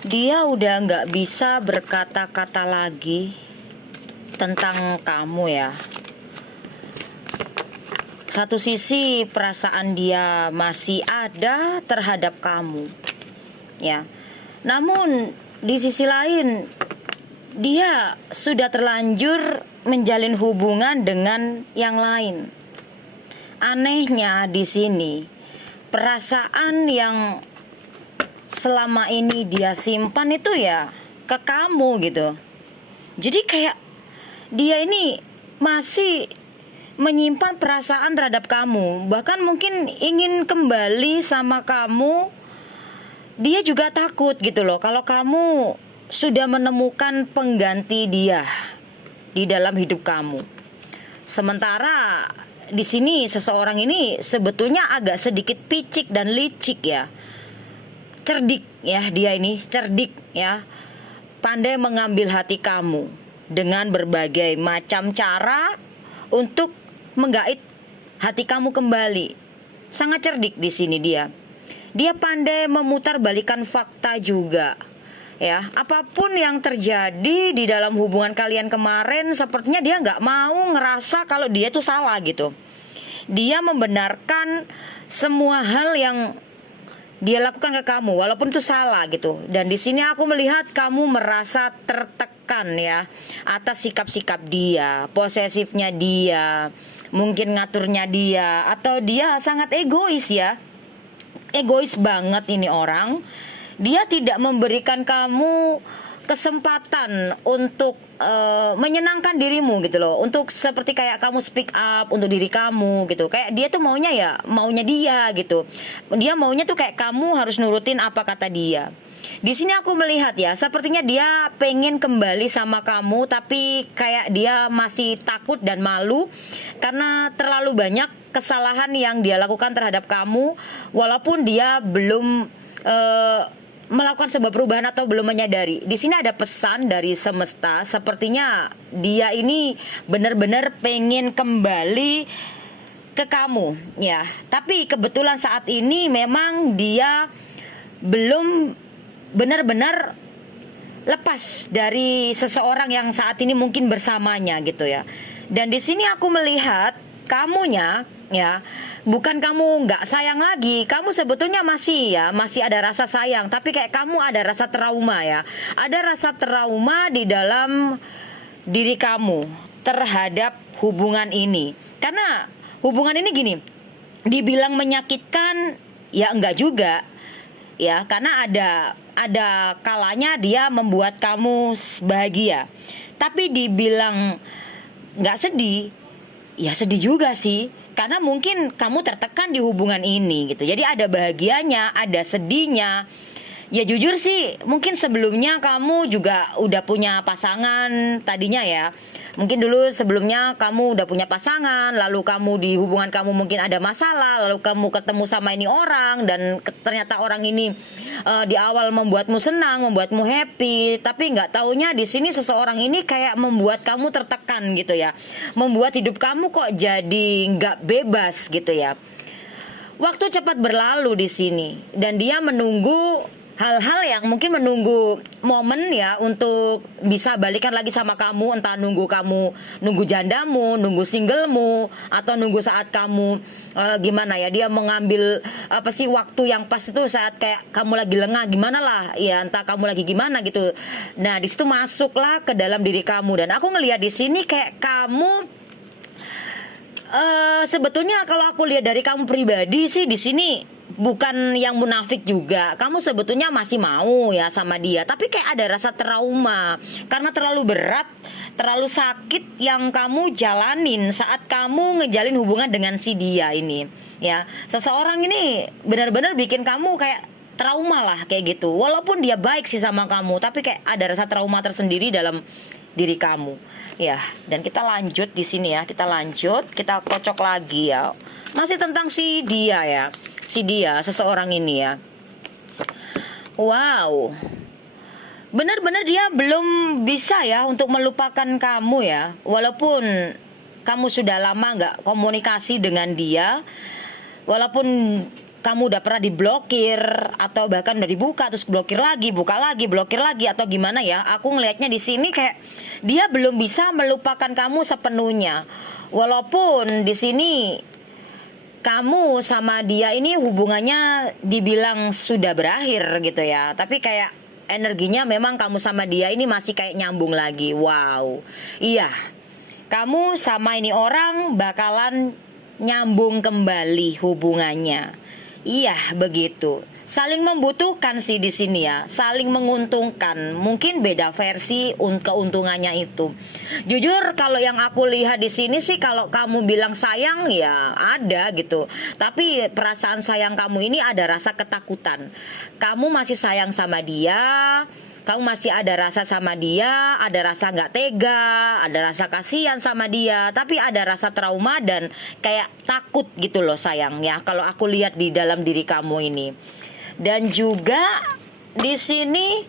Dia udah nggak bisa berkata-kata lagi tentang kamu ya. Satu sisi perasaan dia masih ada terhadap kamu, ya. Namun di sisi lain dia sudah terlanjur menjalin hubungan dengan yang lain. Anehnya di sini, perasaan yang selama ini dia simpan itu ya ke kamu gitu. Jadi kayak dia ini masih menyimpan perasaan terhadap kamu, bahkan mungkin ingin kembali sama kamu. Dia juga takut gitu loh kalau kamu sudah menemukan pengganti dia di dalam hidup kamu. Sementara di sini seseorang ini sebetulnya agak sedikit picik dan licik ya. Cerdik ya, dia ini cerdik ya. Pandai mengambil hati kamu dengan berbagai macam cara untuk menggait hati kamu kembali. Sangat cerdik di sini dia. Dia pandai memutarbalikkan fakta juga. Ya, apapun yang terjadi di dalam hubungan kalian kemarin, sepertinya dia nggak mau ngerasa kalau dia tuh salah gitu. Dia membenarkan semua hal yang dia lakukan ke kamu walaupun itu salah gitu. Dan di sini aku melihat kamu merasa tertekan ya atas sikap-sikap dia, posesifnya dia, mungkin ngaturnya dia, atau dia sangat egois ya. Egois banget ini orang. Dia tidak memberikan kamu kesempatan untuk menyenangkan dirimu gitu loh, untuk seperti kayak kamu speak up untuk diri kamu gitu. Kayak dia tuh maunya ya maunya dia gitu. Dia maunya tuh kayak kamu harus nurutin apa kata dia. Di sini aku melihat ya, sepertinya dia pengen kembali sama kamu, tapi kayak dia masih takut dan malu karena terlalu banyak kesalahan yang dia lakukan terhadap kamu, walaupun dia belum melakukan sebuah perubahan atau belum menyadari. Di sini ada pesan dari semesta, sepertinya dia ini benar-benar pengen kembali ke kamu ya. Tapi kebetulan saat ini memang dia belum benar-benar lepas dari seseorang yang saat ini mungkin bersamanya gitu ya. Dan di sini aku melihat kamunya ya, bukan kamu nggak sayang lagi, kamu sebetulnya masih ada rasa sayang, tapi kayak kamu ada rasa trauma ya, ada rasa trauma di dalam diri kamu terhadap hubungan ini. Karena hubungan ini gini, dibilang menyakitkan ya enggak juga ya, karena ada kalanya dia membuat kamu bahagia. Tapi dibilang nggak sedih, ya sedih juga sih, karena mungkin kamu tertekan di hubungan ini gitu. Jadi ada bahagianya, ada sedihnya. Ya jujur sih, mungkin sebelumnya kamu juga udah punya pasangan tadinya ya. Mungkin dulu sebelumnya kamu udah punya pasangan, lalu kamu di hubungan kamu mungkin ada masalah, lalu kamu ketemu sama ini orang dan ternyata orang ini di awal membuatmu senang, membuatmu happy, tapi nggak taunya di sini seseorang ini kayak membuat kamu tertekan gitu ya, membuat hidup kamu kok jadi nggak bebas gitu ya. Waktu cepat berlalu di sini dan dia menunggu hal-hal yang mungkin menunggu momen ya untuk bisa balikan lagi sama kamu, entah nunggu kamu nunggu jandamu, nunggu singlemu, atau nunggu saat kamu gimana ya, dia mengambil apa sih waktu yang pas itu saat kayak kamu lagi lengah gimana lah ya, entah kamu lagi gimana gitu. Nah di situ masuklah ke dalam diri kamu, dan aku ngelihat di sini kayak kamu sebetulnya kalau aku lihat dari kamu pribadi sih di sini bukan yang munafik juga. Kamu sebetulnya masih mau ya sama dia, tapi kayak ada rasa trauma karena terlalu berat, terlalu sakit yang kamu jalanin saat kamu ngejalin hubungan dengan si dia ini. Ya, seseorang ini benar-benar bikin kamu kayak trauma lah kayak gitu. Walaupun dia baik sih sama kamu, tapi kayak ada rasa trauma tersendiri dalam diri kamu. Ya, dan kita lanjut di sini ya. Kita lanjut, kita kocok lagi ya. Masih tentang si dia ya. Si dia, seseorang ini ya. Wow. Benar-benar dia belum bisa ya untuk melupakan kamu ya. Walaupun kamu sudah lama nggak komunikasi dengan dia. Walaupun kamu udah pernah diblokir atau bahkan udah dibuka terus blokir lagi, buka lagi, blokir lagi atau gimana ya? Aku ngelihatnya di sini kayak dia belum bisa melupakan kamu sepenuhnya. Walaupun di sini kamu sama dia ini hubungannya dibilang sudah berakhir gitu ya, tapi kayak energinya memang kamu sama dia ini masih kayak nyambung lagi. Wow. Iya. Kamu sama ini orang bakalan nyambung kembali hubungannya. Iya, begitu. Saling membutuhkan sih di sini ya, saling menguntungkan. Mungkin beda versi keuntungannya itu. Jujur kalau yang aku lihat di sini sih kalau kamu bilang sayang ya ada gitu. Tapi perasaan sayang kamu ini ada rasa ketakutan. Kamu masih sayang sama dia, kamu masih ada rasa sama dia, ada rasa nggak tega, ada rasa kasihan sama dia, tapi ada rasa trauma dan kayak takut gitu loh sayang ya. Kalau aku lihat di dalam diri kamu ini, dan juga di sini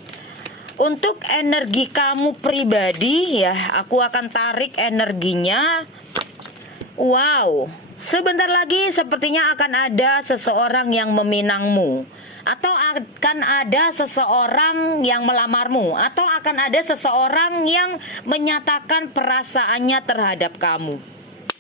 untuk energi kamu pribadi ya, aku akan tarik energinya. Wow, sebentar lagi sepertinya akan ada seseorang yang meminangmu, atau akan ada seseorang yang melamarmu, atau akan ada seseorang yang menyatakan perasaannya terhadap kamu.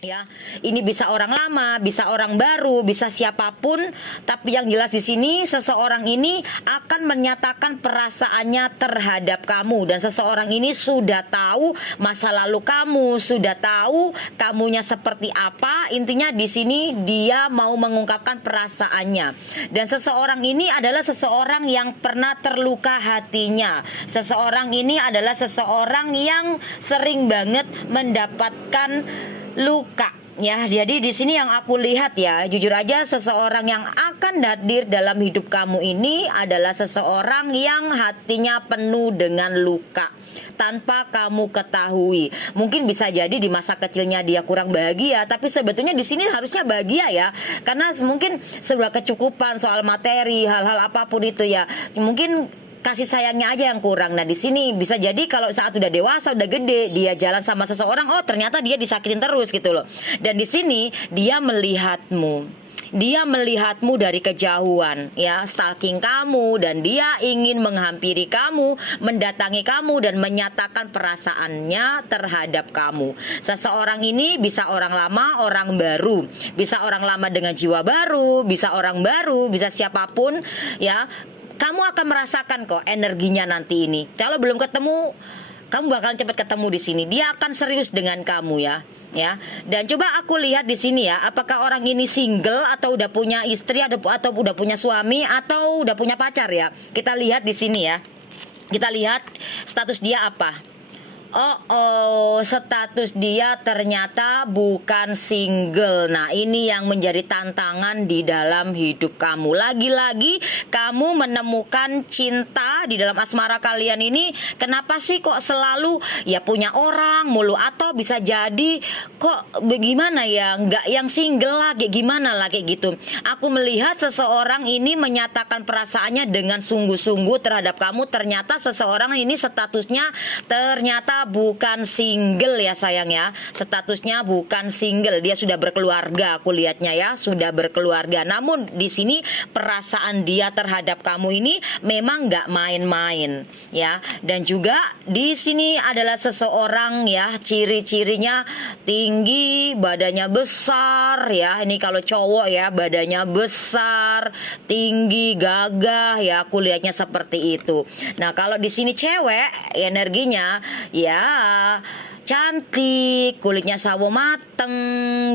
Ya, ini bisa orang lama, bisa orang baru, bisa siapapun, tapi yang jelas di sini seseorang ini akan menyatakan perasaannya terhadap kamu, dan seseorang ini sudah tahu masa lalu kamu, sudah tahu kamunya seperti apa. Intinya di sini dia mau mengungkapkan perasaannya, dan seseorang ini adalah seseorang yang pernah terluka hatinya. Seseorang ini adalah seseorang yang sering banget mendapatkan luka ya. Jadi di sini yang aku lihat ya, jujur aja seseorang yang akan hadir dalam hidup kamu ini adalah seseorang yang hatinya penuh dengan luka tanpa kamu ketahui. Mungkin bisa jadi di masa kecilnya dia kurang bahagia, tapi sebetulnya di sini harusnya bahagia ya. Karena mungkin sebuah kecukupan soal materi, hal-hal apapun itu ya. Mungkin kasih sayangnya aja yang kurang. Nah di sini bisa jadi kalau saat udah dewasa, udah gede, dia jalan sama seseorang, oh ternyata dia disakitin terus gitu loh. Dan di sini dia melihatmu, dia melihatmu dari kejauhan ya, stalking kamu, dan dia ingin menghampiri kamu, mendatangi kamu, dan menyatakan perasaannya terhadap kamu. Seseorang ini bisa orang lama, orang baru, bisa orang lama dengan jiwa baru, bisa orang baru, bisa siapapun ya. Kamu akan merasakan kok energinya nanti ini. Kalau belum ketemu, kamu bakalan cepat ketemu di sini. Dia akan serius dengan kamu ya. Ya. Dan coba aku lihat di sini ya, apakah orang ini single atau udah punya istri atau udah punya suami atau udah punya pacar ya. Kita lihat di sini ya. Kita lihat status dia apa. Status dia ternyata bukan single. Nah ini yang menjadi tantangan di dalam hidup kamu. Lagi-lagi kamu menemukan cinta di dalam asmara kalian ini. Kenapa sih kok selalu ya punya orang mulu, atau bisa jadi kok bagaimana ya, nggak yang single lah, kayak gimana lah kayak gitu. Aku melihat seseorang ini menyatakan perasaannya dengan sungguh-sungguh terhadap kamu. Ternyata seseorang ini statusnya ternyata bukan single ya sayang ya. Statusnya bukan single, dia sudah berkeluarga. Aku lihatnya ya, sudah berkeluarga. Namun di sini perasaan dia terhadap kamu ini memang nggak main-main ya. Dan juga di sini adalah seseorang ya, ciri-cirinya tinggi, badannya besar ya. Ini kalau cowok ya, badannya besar, tinggi, gagah ya. Aku lihatnya seperti itu. Nah kalau di sini cewek energinya ya cantik, kulitnya sawo mateng,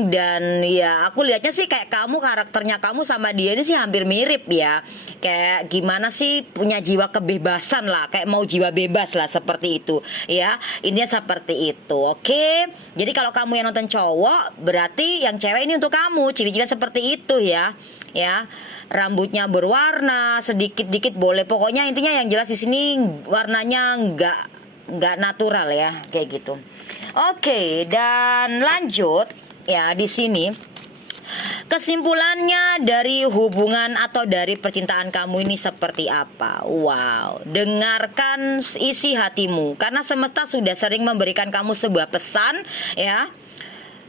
dan ya aku lihatnya sih kayak kamu, karakternya kamu sama dia ini sih hampir mirip ya. Kayak gimana sih, punya jiwa kebebasan lah, kayak mau jiwa bebas lah seperti itu ya. Intinya seperti itu. Oke. Jadi kalau kamu yang nonton cowok, berarti yang cewek ini untuk kamu. Ciri-ciri seperti itu ya. Ya, rambutnya berwarna sedikit-dikit boleh. Pokoknya intinya yang jelas di sini warnanya nggak natural ya, kayak gitu. Oke, dan lanjut ya di sini. Kesimpulannya dari hubungan atau dari percintaan kamu ini seperti apa? Wow, dengarkan isi hatimu, karena semesta sudah sering memberikan kamu sebuah pesan ya.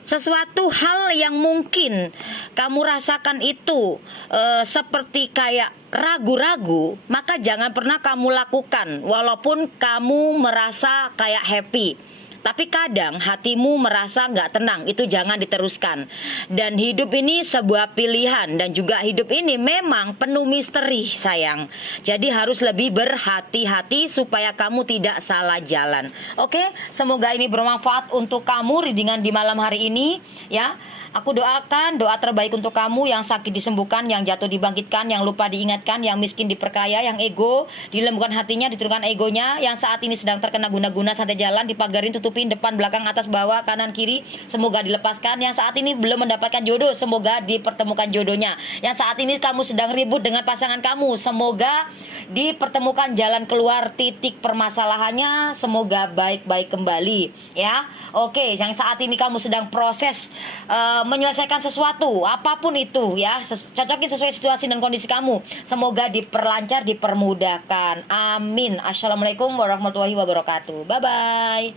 sesuatu hal yang mungkin kamu rasakan itu seperti kayak ragu-ragu, maka jangan pernah kamu lakukan walaupun kamu merasa kayak happy. Tapi kadang hatimu merasa nggak tenang, itu jangan diteruskan. Dan hidup ini sebuah pilihan, dan juga hidup ini memang penuh misteri sayang. Jadi harus lebih berhati-hati supaya kamu tidak salah jalan. Oke, semoga ini bermanfaat untuk kamu readingan di malam hari ini ya. Aku doakan doa terbaik untuk kamu, yang sakit disembuhkan, yang jatuh dibangkitkan, yang lupa diingatkan, yang miskin diperkaya, yang ego dilembutkan hatinya, diturunkan egonya, yang saat ini sedang terkena guna-guna santai jalan, dipagarin, tutupin depan, belakang, atas, bawah, kanan, kiri, semoga dilepaskan. Yang saat ini belum mendapatkan jodoh, semoga dipertemukan jodohnya. Yang saat ini kamu sedang ribut dengan pasangan kamu, semoga dipertemukan jalan keluar titik permasalahannya, semoga baik-baik kembali ya. Oke, yang saat ini kamu sedang proses menyelesaikan sesuatu apapun itu ya, cocokin sesuai situasi dan kondisi kamu, semoga diperlancar, dipermudahkan, amin. Assalamualaikum warahmatullahi wabarakatuh, bye bye.